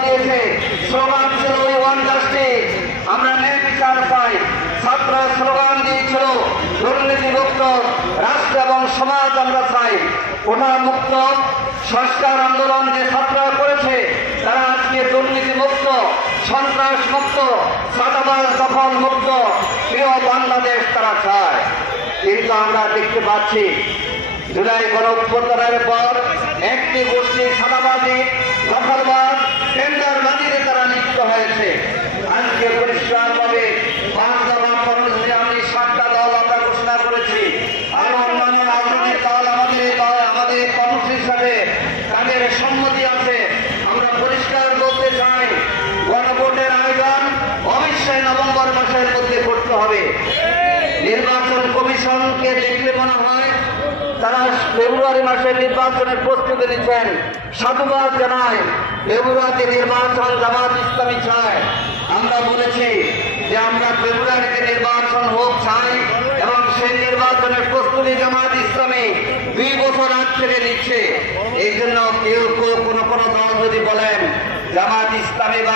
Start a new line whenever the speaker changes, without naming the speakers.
দিয়েছে স্লোগান ছিল want justice. আমরা ন্যায় বিচার চাই। ছাত্র স্লোগান দিয়েছিল দুর্নীতি মুক্ত রাষ্ট্র এবং সমাজ আমরা চাই। ওটা মুক্ত ছাত্ররা সন্ত্রাস মুক্ত সাদাবাজ দখল মুক্ত প্রিয় বাংলাদেশ তারা চায়। কিন্তু আমরা দেখতে পাচ্ছি, জুলাই গণ পর একটি গোষ্ঠী সাদাবাদী তাদের সম্মতি আছে। আমরা পরিষ্কার বলতে চাই, গণভোটের আয়োজন অবশ্যই নভেম্বর মাসের মধ্যে করতে হবে। নির্বাচন কমিশনকে দেখলে মনে হয় তারা ফেব্রুয়ারি মাসে নির্বাচনের প্রস্তুতি নিচ্ছেন। সাধুবাদ জানায় ফেব্রুয়ারিতে নির্বাচন জামাত ইসলামী চায়। আমরা বলেছি যে আমরা ফেব্রুয়ারিতে নির্বাচন হোক চাই এবং সেই নির্বাচনের প্রস্তুতি জামাত ইসলামী দুই বছর আগ থেকে নিচ্ছে। যদি বলেন জামাত ইসলামী